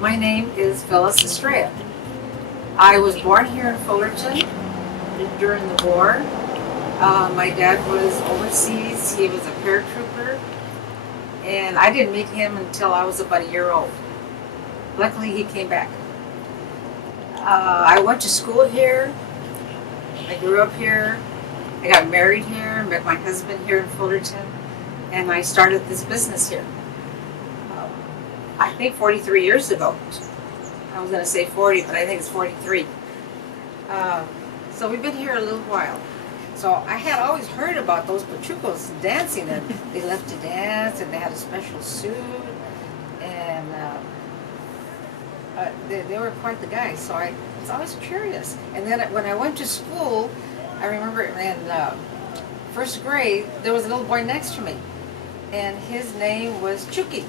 My name is Phyllis Estrella. I was born here in Fullerton during the war. My dad was overseas. He was a paratrooper, and I didn't meet him until I was about a year old. Luckily, he came back. I went to school here. I grew up here. I got married here, met my husband here in Fullerton, and I started this business here. I think 43 years ago. I was going to say 40, but I think it's 43. So we've been here a little while. So I had always heard about those Pachucos dancing, and they love to dance, and they had a special suit, and they were quite the guys. So I was always curious. And then when I went to school, I remember in first grade, there was a little boy next to me, and his name was Chucky.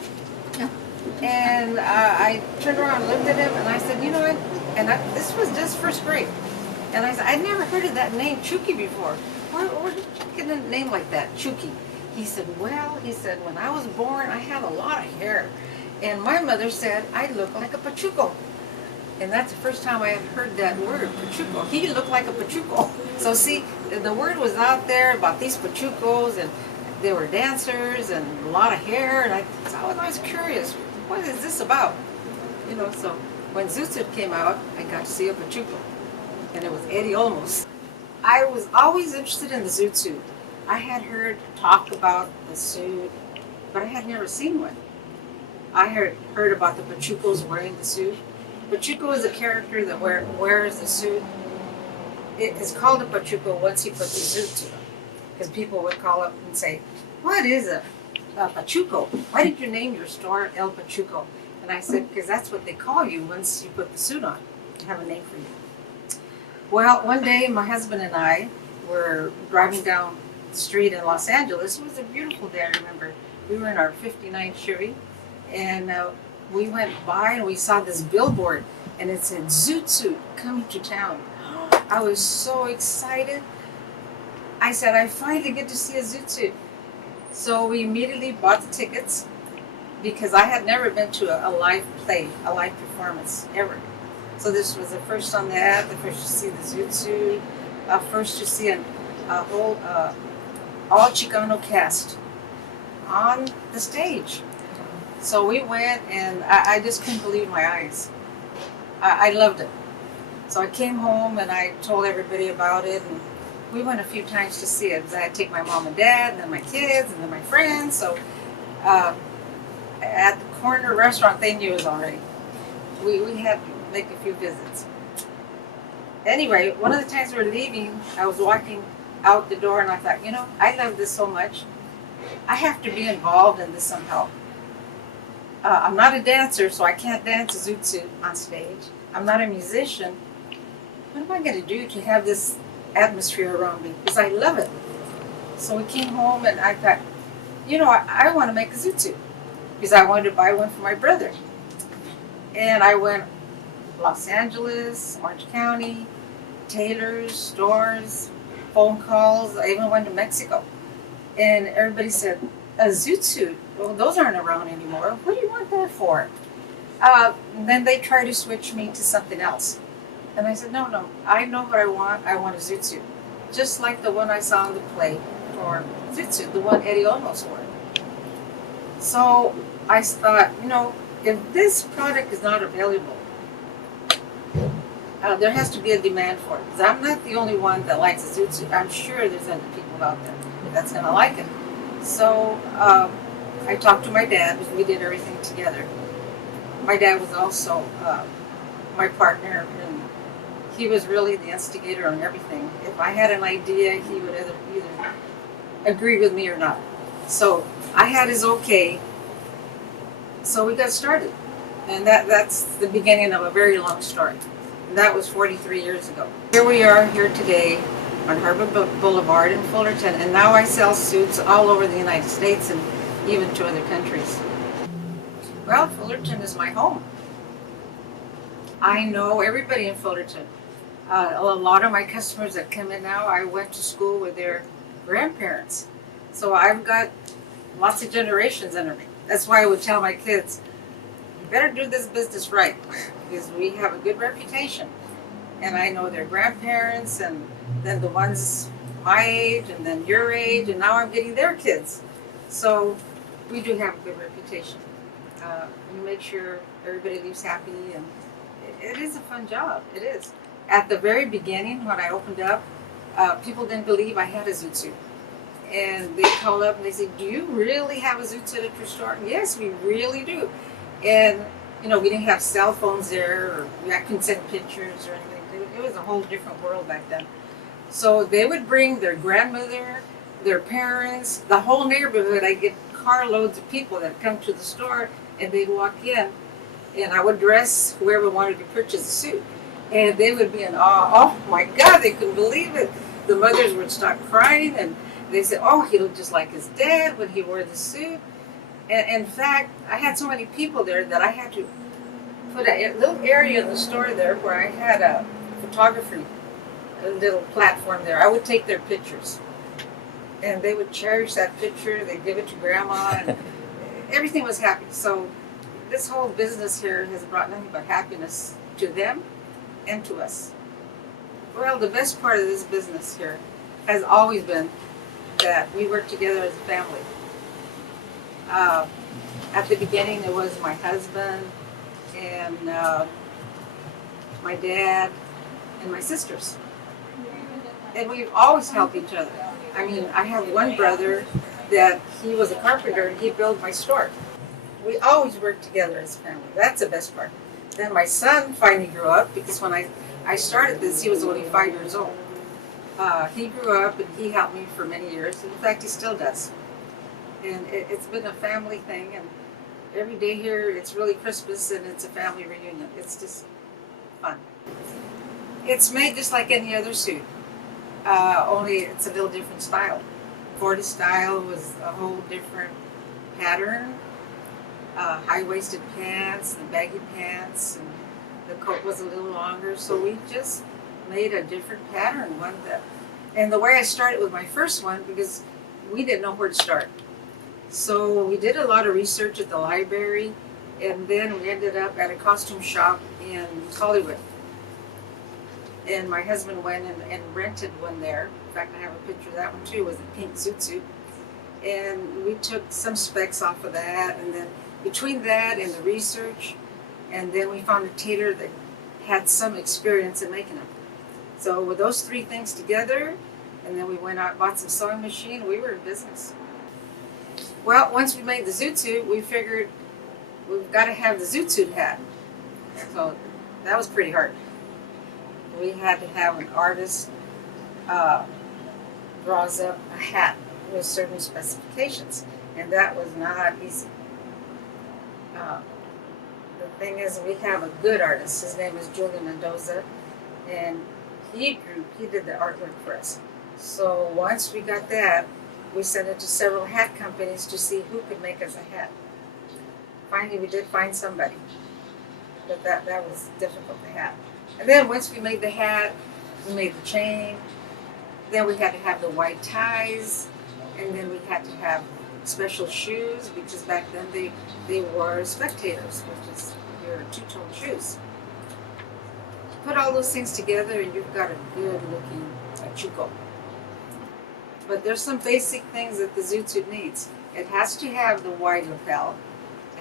And I turned around and looked at him, and I said, you know what? And this was just first grade. And I said, I'd never heard of that name, Chucky, before. Where did you get a name like that, Chucky? He said, well, when I was born, I had a lot of hair. And my mother said, I look like a Pachuco. And that's the first time I had heard that word, Pachuco. He looked like a Pachuco. So see, the word was out there about these Pachucos, and they were dancers and a lot of hair. And so I was always curious, what is this about? You know, so when Zoot Suit came out, I got to see a Pachuco. And it was Eddie Olmos. I was always interested in the Zoot Suit. I had heard talk about the suit, but I had never seen one. I heard about the Pachucos wearing the suit. Pachuco is a character that wears the suit. It is called a Pachuco once he put the suit to him. Because people would call up and say, what is a Pachuco? Why did you name your store El Pachuco? And I said, because that's what they call you once you put the suit on. I have a name for you. Well, one day my husband and I were driving down the street in Los Angeles. It was a beautiful day, I remember. We were in our 59 Chevy, and we went by and we saw this billboard, and it said Zoot Suit coming to town. I was so excited. I said, I finally get to see a Zoot Suit. So we immediately bought the tickets because I had never been to a live play, a live performance, ever. So this was the first on that, the first to see the Zoot Suit, first to see a whole all Chicano cast on the stage. So we went, and I just couldn't believe my eyes. I loved it. So I came home and I told everybody about it, and we went a few times to see it. I had to take my mom and dad, and then my kids, and then my friends. So at the corner restaurant, they knew us already. We had to make a few visits. Anyway, one of the times we were leaving, I was walking out the door, and I thought, you know, I love this so much. I have to be involved in this somehow. I'm not a dancer, so I can't dance a Zoot Suit on stage. I'm not a musician. What am I going to do to have this atmosphere around me? Because I love it. So we came home, and I thought, you know, I want to make a Zoot Suit. Because I wanted to buy one for my brother. And I went Los Angeles, Orange County, tailors, stores, phone calls. I even went to Mexico. And everybody said, a Zoot Suit? Well, those aren't around anymore. What do you want that for? Then they tried to switch me to something else. And I said, no, I know what I want. I want a Zoot Suit. Just like the one I saw on the play for Zoot Suit, the one Eddie Olmos wore. So I thought, you know, if this product is not available, there has to be a demand for it. Because I'm not the only one that likes a Zoot Suit. I'm sure there's other people out there that's going to like it. So I talked to my dad, because we did everything together. My dad was also my partner, and he was really the instigator on everything. If I had an idea, he would either agree with me or not. So I had his okay. So we got started. And that's the beginning of a very long story. And that was 43 years ago. Here we are here today on Harbor Boulevard in Fullerton, and now I sell suits all over the United States and even to other countries. Well, Fullerton is my home. I know everybody in Fullerton. A lot of my customers that come in now, I went to school with their grandparents. So I've got lots of generations under me. That's why I would tell my kids, you better do this business right, because we have a good reputation. And I know their grandparents, and then the ones my age, and then your age, and now I'm getting their kids. So we do have a good reputation. We make sure everybody leaves happy, and it is a fun job. It is. At the very beginning, when I opened up, people didn't believe I had a Zoot Suit. And they call up and they say, do you really have a Zoot Suit at your store? Yes, we really do. And, you know, we didn't have cell phones there, or I couldn't send pictures or anything. It was a whole different world back then. So they would bring their grandmother, their parents, the whole neighborhood. I'd get carloads of people that come to the store, and they'd walk in, and I would dress whoever wanted to purchase a suit. And they would be in awe. Oh my God, they couldn't believe it. The mothers would start crying, and they said, oh, he looked just like his dad when he wore the suit. And in fact, I had so many people there that I had to put a little area in the store there where I had a photography, a little platform there. I would take their pictures, and they would cherish that picture. They'd give it to grandma, and everything was happy. So this whole business here has brought nothing but happiness to them and to us. Well, the best part of this business here has always been that we work together as a family. At the beginning, it was my husband and my dad and my sisters. And we've always helped each other. I mean, I have one brother that he was a carpenter and he built my store. We always worked together as a family. That's the best part. Then my son finally grew up, because when I started this, he was only 5 years old. He grew up and he helped me for many years. In fact, he still does. And it's been a family thing, and every day here it's really Christmas and it's a family reunion. It's just fun. It's made just like any other suit, only it's a little different style. 40 style was a whole different pattern. High-waisted pants, the baggy pants, and the coat was a little longer. So we just made a different pattern, and the way I started with my first one, because we didn't know where to start. So we did a lot of research at the library, and then we ended up at a costume shop in Hollywood. And my husband went and rented one there. In fact, I have a picture of that one too. It was a pink Zoot Suit. And we took some specs off of that, and then between that and the research, and then we found a tailor that had some experience in making them. So with those three things together, and then we went out and bought some sewing machine, we were in business. Well, once we made the Zoot Suit, we figured we've got to have the Zoot Suit hat. So that was pretty hard. We had to have an artist draws up a hat with certain specifications, and that was not easy. The thing is, we have a good artist. His name is Julian Mendoza, and he did the artwork for us. So once we got that, we sent it to several hat companies to see who could make us a hat. Finally, we did find somebody, but that was difficult to have. And then once we made the hat, we made the chain, then we had to have the white ties, and then we had to have special shoes, because back then they wore spectators, which is your two-tone shoes. Put all those things together and you've got a good-looking Pachuco. But there's some basic things that the Zoot Suit needs. It has to have the wide lapel,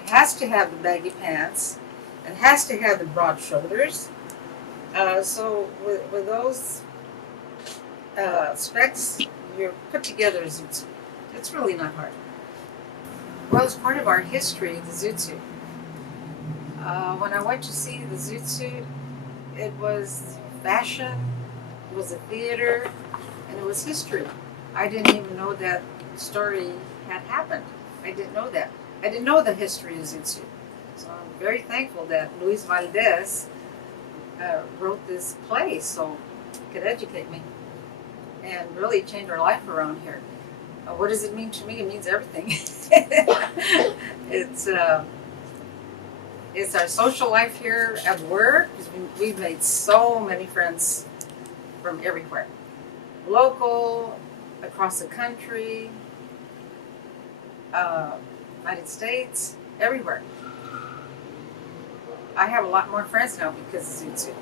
it has to have the baggy pants, it has to have the broad shoulders. So with those specs, you're put together a Zoot Suit. It's really not hard. Well, it's part of our history, the Zoot Suit. When I went to see the Zoot Suit, it was fashion, it was a theater, and it was history. I didn't even know that story had happened. I didn't know that. I didn't know the history of Zoot Suit. So I'm very thankful that Luis Valdez wrote this play so it could educate me and really change our life around here. What does it mean to me? It means everything. It's our social life here at work, because we've made so many friends from everywhere. Local, across the country. uh, United States, everywhere. I have a lot more friends now because of Zoot Suit.